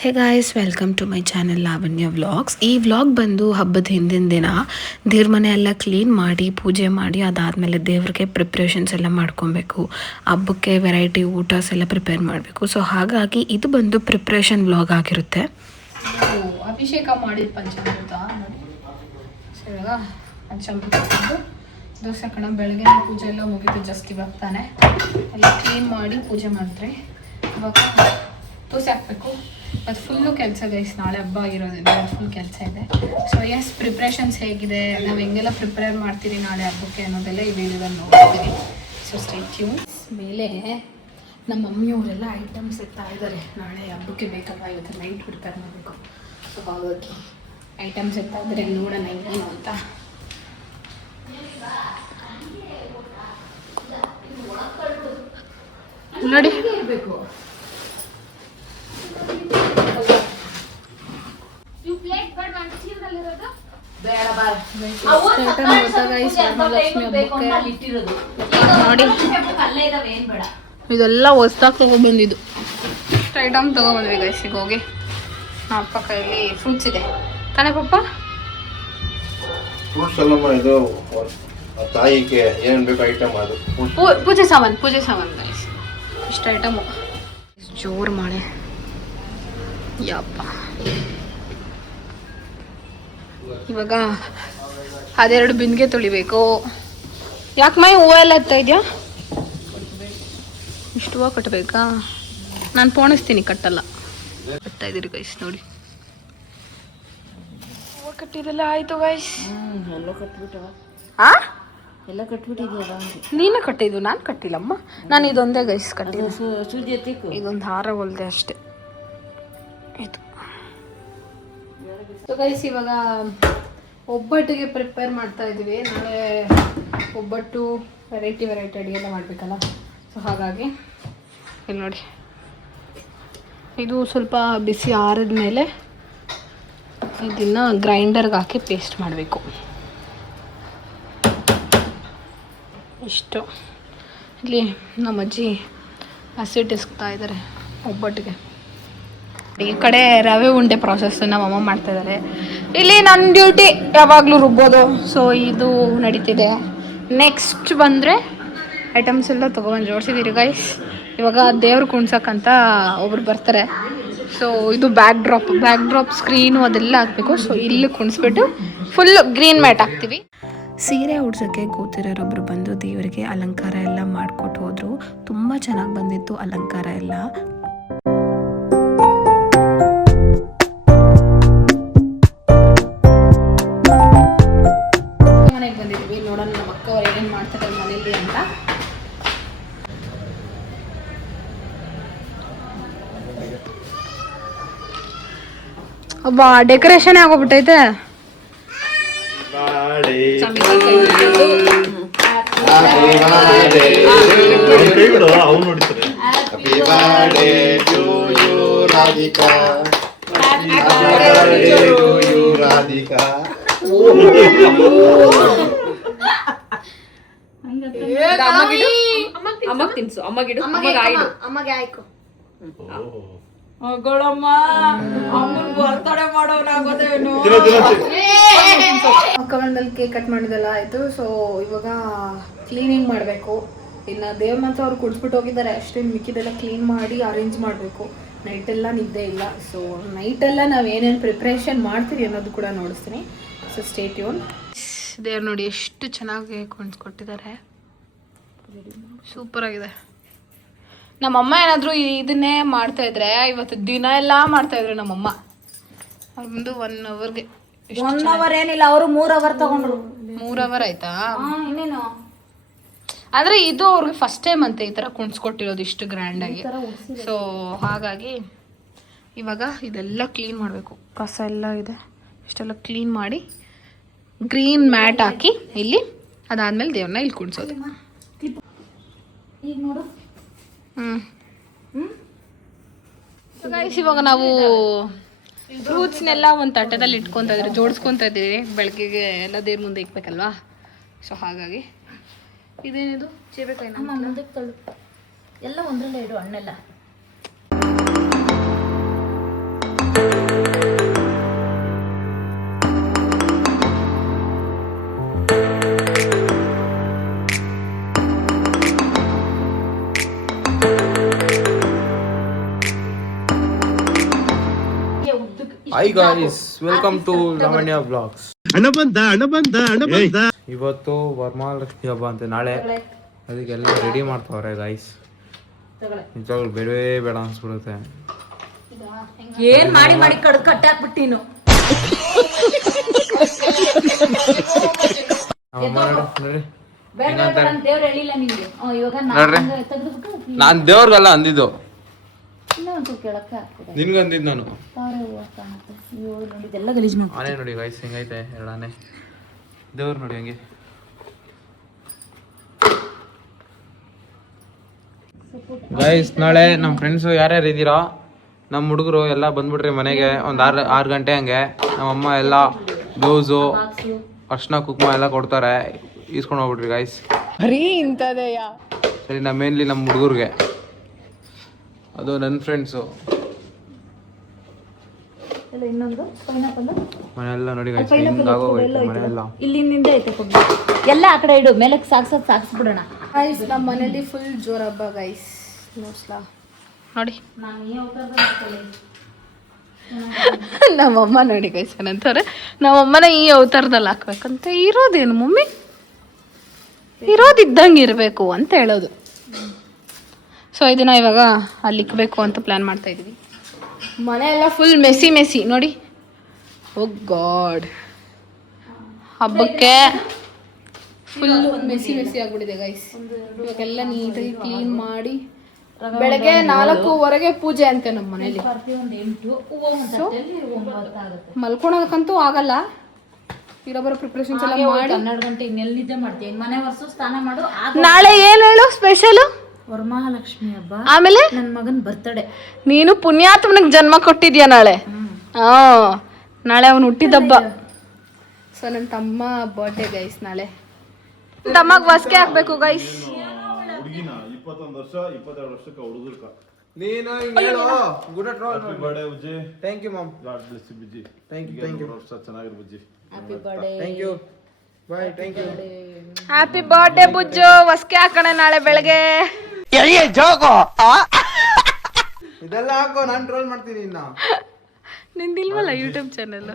Hey guys, welcome to my channel Lavanya vlogs. ಈ vlog ಬಂದು ಹಬ್ಬದ ಹಿಂದಿನ ದಿನ ದೇವ್ರ ಮನೆ ಎಲ್ಲ ಕ್ಲೀನ್ ಮಾಡಿ ಪೂಜೆ ಮಾಡಿ ಅದಾದಮೇಲೆ ದೇವ್ರಿಗೆ ಪ್ರಿಪ್ರೇಷನ್ಸ್ ಎಲ್ಲ ಮಾಡ್ಕೊಬೇಕು. ಹಬ್ಬಕ್ಕೆ ವೆರೈಟಿ ಊಟಸ್ ಎಲ್ಲ ಪ್ರಿಪೇರ್ ಮಾಡಬೇಕು. ಸೊ ಹಾಗಾಗಿ ಇದು ಬಂದು ಪ್ರಿಪ್ರೇಷನ್ ವ್ಲಾಗ್ ಆಗಿರುತ್ತೆ. ಅಭಿಷೇಕ ಮಾಡಿದ ಪಂಚಾಮೃತ ನೋಡಿ. ಇವಾಗ ಪಂಚಾಮೃತ ದೋಸೆ ಕಣ ಬೆಳಗ್ಗೆ ಪೂಜೆ ಎಲ್ಲ ಮುಗಿದು ಜಸ್ಟ್ ಇವಾಗ ತಾನೆ ಎಲ್ಲ ಕ್ಲೀನ್ ಮಾಡಿ ಪೂಜೆ ಮಾಡಿದ್ರೆ ಇವಾಗ ದೋಸೆ ಹಾಕಬೇಕು. ಅದು ಫುಲ್ಲು ಕೆಲಸ ಗೈಸ್, ನಾಳೆ ಹಬ್ಬ ಆಗಿರೋದ್ರಿಂದ ಫುಲ್ ಕೆಲಸ ಇದೆ. ಸೊ ಎಸ್, ಪ್ರಿಪ್ರೇಷನ್ಸ್ ಹೇಗಿದೆ, ನಾವು ಹೆಂಗೆಲ್ಲ ಪ್ರಿಪೇರ್ ಮಾಡ್ತೀರಿ ನಾಳೆ ಹಬ್ಬಕ್ಕೆ ಅನ್ನೋದೆಲ್ಲ ಈ ವಿಡಿಯೋದಲ್ಲಿ ನೋಡ್ತೀವಿ. So stay tune. ಮೇಲೆ ನಮ್ಮ ಮಮ್ಮಿಯವರೆಲ್ಲ ಐಟಮ್ಸ್ ಎತ್ತಾ ಇದ್ದಾರೆ. ನಾಳೆ ಹಬ್ಬಕ್ಕೆ ಬೇಕಲ್ವ, ಇವತ್ತು ನೈಟ್ ಪ್ರಿಪೇರ್ ಮಾಡಬೇಕು. ಸೊ ಹಾಗಾಗಿ ಐಟಮ್ಸ್ ಎತ್ತಾ ಇದ್ದಾರೆ, ನೋಡೋಣ ಏನು ಅಂತ. ನೋಡಿ ಇರಬೇಕು ಇದೆಲ್ಲ ಹೊಸ್ದಾಗಿ ತಗೊಬಂದಿದ್ದು ಐಟಮ್ ತಗೊಬಂದ್ವಿ ಗೈಸ್. ಈಗ ಹೋಗಿ ನಮ್ಮ ಅಪ್ಪ ಕೈಯಲ್ಲಿ ಫ್ರೂಟ್ಸ್ ಇದೆ ತಾನೇ ಪಪ್ಪ? ಫ್ರೂಟ್ಸ್ ಅಲ್ಲಮ್ಮ, ಇದು ತಾಯಿಗೆ ಏನ್ ಬೇಕು ಐಟಮ್ ಅದು ಪೂಜೆ ಸಾಮಾನು ಗೈಸ್. ಇಷ್ಟು ಐಟಮು. ಜೋರು ಮಾಡಿ ಯಪ್ಪ. ಇವಾಗ ಅದೆರಡು ಬಿಂದಿಗೆ ತೊಳಿಬೇಕು. ಯಾಕೆ ಮೈ ಹೂವು ಎಲ್ಲ ಹತ್ತಾ ಇದೆಯಾ? ಇಷ್ಟು ಹೂವು ಕಟ್ಟಬೇಕಾ? ನಾನು ಪೋಣಿಸ್ತೀನಿ, ಕಟ್ಟಲ್ಲ. ಕಟ್ತಾ ಇದ್ದೀರಿ ಗೈಸ್ ನೋಡಿ. ಹೂವು ಕಟ್ಟಿದೆಲ್ಲ ಆಯಿತು ಗೈಸ್. ಎಲ್ಲ ಕಟ್ಬಿಟ್ಟವ, ಆ ಎಲ್ಲ ಕಟ್ಬಿಟ್ಟಿದ್ಯಲ್ಲ. ನೀನು ಕಟ್ಟಿದ್ದು, ನಾನು ಕಟ್ಟಿಲ್ಲಮ್ಮ. ನಾನು ಇದೊಂದೇ ಗೈಸ್ ಕಟ್ಟಿದ್ದು. ಸೂಜಿ ಎತ್ತಿಕ್ಕು. ಇದೊಂದು ಹಾರ ಹೊಲ್ದೆ ಅಷ್ಟೇ. ಇದು ಸೊ ಗೈಸ್, ಇವಾಗ ಒಬ್ಬಟ್ಟಿಗೆ ಪ್ರಿಪೇರ್ ಮಾಡ್ತಾ ಇದ್ದೀವಿ. ನಾಳೆ ಒಬ್ಬಟ್ಟು ವೆರೈಟಿ ಅಡುಗೆ ಎಲ್ಲ ಮಾಡಬೇಕಲ್ಲ. ಸೊ ಹಾಗಾಗಿ ಇಲ್ಲಿ ನೋಡಿ, ಇದು ಸ್ವಲ್ಪ ಬಿಸಿ ಆರಿದ ಮೇಲೆ ಇದನ್ನು ಗ್ರೈಂಡರ್ಗೆ ಹಾಕಿ ಪೇಸ್ಟ್ ಮಾಡಬೇಕು. ಇಷ್ಟು. ಇಲ್ಲಿ ನಮ್ಮ ಅಜ್ಜಿ ಹಸಿಟ್ಟು ಇಸ್ಕ್ತಾ ಇದ್ದಾರೆ ಒಬ್ಬಟ್ಟಿಗೆ. ಈ ಕಡೆ ರವೆ ಉಂಡೆ ಪ್ರಾಸೆಸ್ ನಮ್ಮಮ್ಮ ಮಾಡ್ತಾ ಇದ್ದಾರೆ. ಇಲ್ಲಿ ನನ್ನ ಡ್ಯೂಟಿ ಯಾವಾಗಲೂ ರುಬ್ಬೋದು. ಸೊ ಇದು ನಡೀತಿದೆ. ನೆಕ್ಸ್ಟ್ ಬಂದರೆ ಐಟಮ್ಸ್ ಎಲ್ಲ ತೊಗೊಬಂದು ಜೋಡಿಸಿದ್ದೀರಿ ಗೈಸ್. ಇವಾಗ ದೇವ್ರು ಕುಣ್ಸಕ್ಕಂತ ಒಬ್ರು ಬರ್ತಾರೆ. ಸೊ ಇದು ಬ್ಯಾಕ್ ಡ್ರಾಪ್ ಸ್ಕ್ರೀನು ಅದೆಲ್ಲ ಹಾಕಬೇಕು. ಸೊ ಇಲ್ಲಿ ಕುಣಿಸ್ಬಿಟ್ಟು ಫುಲ್ ಗ್ರೀನ್ ಮ್ಯಾಟ್ ಹಾಕ್ತೀವಿ. ಸೀರೆ ಉಡ್ಸೋಕ್ಕೆ ಕೂತಿರೋರೊಬ್ಬರು ಬಂದು ದೇವರಿಗೆ ಅಲಂಕಾರ ಎಲ್ಲ ಮಾಡಿಕೊಟ್ಟು ಹೋದರು. ತುಂಬ ಚೆನ್ನಾಗಿ ಬಂದಿತ್ತು ಅಲಂಕಾರ ಎಲ್ಲ. ಮನೆಗೆ ಬಂದಿದ್ವಿ, ನೋಡೋಣ ನಮ್ಮ ಅಕ್ಕ ಅವ್ರು ಏನೇನು ಮಾಡ್ತಾರೆ ಮನೇಲಿ ಅಂತ. ಅಬ್ಬಾ, ಡೆಕೋರೇಷನ್ ಆಗೋಗ್ಬಿಟ್ಟೈತೆ. ಅಮ್ಮಗ್ ತಿನ್ಸು, ಅಮ್ಮಗಿಡು, ಅಮ್ಮಗೆ ಆಯ್ಡು, ಅಮ್ಮಗೆ ಆಯ್ಕು. ಕವನದಲ್ಲಿ ಕೇಕ್ ಕಟ್ ಮಾಡಿದೆಲ್ಲ ಆಯಿತು. ಸೊ ಇವಾಗ ಕ್ಲೀನಿಂಗ್ ಮಾಡಬೇಕು. ಇನ್ನು ದೇವ್ರ ಮಾತ್ರ ಅವ್ರು ಕುಡಿಸ್ಬಿಟ್ಟು ಹೋಗಿದ್ದಾರೆ ಅಷ್ಟೇ. ಮಿಕ್ಕಿದೆಲ್ಲ ಕ್ಲೀನ್ ಮಾಡಿ ಅರೇಂಜ್ ಮಾಡಬೇಕು. ನೈಟೆಲ್ಲ ನಿದ್ದೆ ಇಲ್ಲ. ಸೊ ನೈಟೆಲ್ಲ ನಾವು ಏನೇನು ಪ್ರಿಪ್ರೇಷನ್ ಮಾಡ್ತೀವಿ ಅನ್ನೋದು ಕೂಡ ನೋಡಿಸ್ತೀನಿ. So stay tune. ದೇವ್ರು ನೋಡಿ ಎಷ್ಟು ಚೆನ್ನಾಗಿ ಕುಣಿಸ್ಕೊಟ್ಟಿದ್ದಾರೆ. ಸೂಪರಾಗಿದೆ. ನಮ್ಮಮ್ಮ ಏನಾದರೂ ಇದನ್ನೇ ಮಾಡ್ತಾಯಿದ್ರೆ ಇವತ್ತು ದಿನ ಎಲ್ಲ ಮಾಡ್ತಾಯಿದ್ರು ನಮ್ಮಮ್ಮ. ಒಂದು 1 ಅವರ್ಗೆ 1 ಅವರ್ ಏನಿಲ್ಲ, ಅವರು 3 ಅವರ್ ತಗೊಂಡ್ರು. 3 ಅವರ್ ಆಯ್ತಾ? ಇನ್ನೇನು ಅಂದರೆ ಇದು ಅವ್ರಿಗೆ ಫಸ್ಟ್ ಟೈಮ್ ಅಂತ ಈ ಥರ ಕುಣಿಸ್ಕೊಟ್ಟಿರೋದು ಇಷ್ಟು ಗ್ರ್ಯಾಂಡಾಗಿ. ಸೊ ಹಾಗಾಗಿ ಇವಾಗ ಇದೆಲ್ಲ ಕ್ಲೀನ್ ಮಾಡಬೇಕು. ಕಸ ಎಲ್ಲ ಇದೆ, ಇಷ್ಟೆಲ್ಲ ಕ್ಲೀನ್ ಮಾಡಿ ಗ್ರೀನ್ ಮ್ಯಾಟ್ ಹಾಕಿ ಇಲ್ಲಿ, ಅದಾದಮೇಲೆ ದೇವ್ರನ್ನ ಇಲ್ಲಿ ಕುಣಿಸೋದು. ಈಗ ನೋಡು. ಗೈಸ್, ಇವಾಗ ನಾವು ಫ್ರೂಟ್ಸ್ನೆಲ್ಲ ಒಂದು ತಟ್ಟೆದಲ್ಲಿ ಇಟ್ಕೊತಾ ಇದ್ದೀವಿ, ಜೋಡಿಸ್ಕೊತಾ ಇದ್ದೀವಿ. ಬೆಳಗ್ಗೆಗೆ ಎಲ್ಲ ದೇವ್ರ ಮುಂದೆ ಇಕ್ಬೇಕಲ್ವಾ. ಸೊ ಹಾಗಾಗಿ ಇದೇನಿದು ಚೇಬೇಕಾಯಿ ಮುಂದಕ್ಕೆ ತಳ್ಳು, ಎಲ್ಲ ಒಂದ್ರಲ್ಲೇ ಇಡು ಹಣ್ಣೆಲ್ಲ. Hi guys, welcome to Lavanya blogs. ಇವತ್ತು ವರಮಹಾಲಕ್ಷ್ಮಿ ಹಬ್ಬ ಅಂತ ನಾಳೆ, ಅದಕ್ಕೆಲ್ಲ ರೆಡಿ ಮಾಡ್ತಾವ್ರೆ ಗಾಯ್ಸ್. ನಿಜವಾಗ್ಲೂ ಬೇಡವೇ ಬೇಡ ಅನ್ಸ್ಬಿಡುತ್ತೆ. ಏನ್ ಮಾಡಿ ಮಾಡಿ ಕಡ್ದು ಕಟ್ಟಿ ಹಾಕ್ಬಿಟ್ಟಿನು. ದೇವ್ರು ಹೇಳಿಲ್ಲ ನಿಂಗೆ. ಇವಾಗ ತೆಗೆದ್ಬಿಟ್ಟು ನಾನ್ ದೇವ್ರಿಗೆಲ್ಲ ಅಂದಿದ್ದು, ಇನ್ನೊಂದು ಕೆಳಕ್ಕೆ ಹಾಕ್ಬಿಡ. ನಿನ್ಗೆ ಅಂದಿದ್ದು ನಾನು. ನೋಡಿದೆಲ್ಲ ಗಲೀಜ್ ಮಾಡಿ ಆನೆ ನೋಡಿ ಗಾಯ್ಸ್ ಹೆಂಗೈತೆ, ಎರಡು ಆನೆ. ದೇವ್ರು ನೋಡಿ ಹಂಗೆ. ಗೈಸ್, ನಾಳೆ ನಮ್ಮ ಫ್ರೆಂಡ್ಸು ಯಾರ್ಯಾರು ಇದ್ದೀರಾ, ನಮ್ಮ ಹುಡುಗರು ಎಲ್ಲ ಬಂದ್ಬಿಟ್ರಿ ಮನೆಗೆ. ಒಂದು 6 ಗಂಟೆ ಹಂಗೆ. ನಮ್ಮಮ್ಮ ಎಲ್ಲ ಬ್ಲೌಸು, ಅರ್ಶಿನ ಕುಂಕುಮ ಎಲ್ಲ ಕೊಡ್ತಾರೆ, ಈಸ್ಕೊಂಡು ಹೋಗ್ಬಿಟ್ರಿ ಗಾಯ್ಸ್. ಬರೀ ಇಂಥದೆಯಾ? ಸರಿ, ಮೇನ್ಲಿ ನಮ್ಮ ಹುಡುಗರಿಗೆ, ಅದು ನನ್ನ ಫ್ರೆಂಡ್ಸು. ಇನ್ನೊಂದು ಪೈನಾಪಲ್ ಮನೆಯೆಲ್ಲ ನೋಡಿ ಗಾಯ್ಸ್ ಹಿಂಗಾಗೋಯ್ತು ಮನೆಯೆಲ್ಲ. ಇಲ್ಲಿಂದ ಐತೆ ಕೊಬ್ಬರಿ ಎಲ್ಲ ಆ ಕಡೆ ಇಡು, ಮೇಲಕ್ಕೆ ಸಾಕ್ಸ್ಬಿಡೋಣ. ಗೈಸ್, ನಮ್ಮ ಮನೇಲಿ ಫುಲ್ ಜೋರ್ ಹಬ್ಬ ಗೈಸ್. ನೋಡ್ಸ್ಲಾ ನೋಡಿ, ನಮ್ಮಮ್ಮ ನೋಡಿ ಗೈಸ್ ಏನಂತಾರೆ, ನಮ್ಮಮ್ಮನ ಈ ಅವತಾರದಲ್ಲಿ ಹಾಕ್ಬೇಕಂತ. ಇರೋದೇನು ಮಮ್ಮಿ, ಇರೋದಿದ್ದಂಗೆ ಇರಬೇಕು ಅಂತ ಹೇಳೋದು. ಸೊ ಇದನ್ನ ಇವಾಗ ಅಲ್ಲಿ ಇಕ್ಬೇಕು ಅಂತ ಪ್ಲ್ಯಾನ್ ಮಾಡ್ತಾ ಇದೀವಿ. ಮನೆ ಎಲ್ಲ ಫುಲ್ ಮೆಸಿ ನೋಡಿ. ಓ ಗಾಡ್, ಹಬ್ಬಕ್ಕೆ ಫುಲ್ ಮೆಸಿ ಆಗ್ಬಿಟ್ಟಿದೆ ಗೈಸ್. ಇವಾಗೆಲ್ಲ ನೀಟಾಗಿ ಕ್ಲೀನ್ ಮಾಡಿ ಬೆಳಗ್ಗೆ 4:15 ಪೂಜೆ ಅಂತೆ ನಮ್ಮ ಮನೇಲಿ. ಮಲ್ಕೊಳಕಂತೂ ಆಗಲ್ಲ, ಇರೋಬರೋ ಪ್ರಿಪ್ರೇಷನ್ಸ್ ಎಲ್ಲ ಮಾಡಿ 12 ಗಂಟೆ ಇನ್ನೆಲ್ಲಿದ್ದೆ ಮಾಡ್ತೀನಿ. ಮನೆ ವರ್ಷ ಸ್ನಾನ ಮಾಡು. ನಾಳೆ ಏನ್ ಹೇಳು ಸ್ಪೆಷಲ್? ವರಮಹಾಲಕ್ಷ್ಮಿ ಹಬ್ಬ, ಆಮೇಲೆ ನನ್ನ ಮಗನ್ ಬರ್ತಡೆ. ನೀನು ಪುಣ್ಯಾತ್ಮನಿಗೆ ಜನ್ಮ ಕೊಟ್ಟಿದ್ಯಾ ನಾಳೆ. ನಾಳೆ ಅವನು ಹುಟ್ಟಿದ ಹಬ್ಬ. ಸೊ ನನ್ನ ತಮ್ಮ ಬರ್ಡೇ ಗೈಸ್ ನಾಳೆ. ತಮ್ಮಗ್ ವಸ್ಕೆ ಹಾಕ್ಬೇಕು ಗೈಸ್. ಹುಡುಗಿನ 21 ವರ್ಷ 22 ವರ್ಷಕ್ಕೆ ಹುಡುಗರ್ಕ. ನೀನು ಹಿಂಗೆ ಹೇಳು. Good at role. Happy birthday ಬುಜ್ಜಿ. Thank you mom. God bless you ಬುಜ್ಜಿ. Thank you. ವರ್ಷ ಚೆನ್ನಾಗಿರು ಬುಜ್ಜಿ. Happy birthday. Thank you. Bye. Thank you. Happy birthday ಬುಜ್ಜು. ವಸ್ಕೆ ಹಾಕೋಣ ನಾಳೆ ಬೆಳಗ್ಗೆ. ಇದೆಲ್ಲ ಹಾಕೋ, ನಾನು ಟ್ರೋಲ್ ಮಾಡ್ತೀನಿ ಇನ್ನ. ನಿಂದಿಲ್ವಲ್ಲ ಯೂಟ್ಯೂಬ್ ಚಾನಲ್.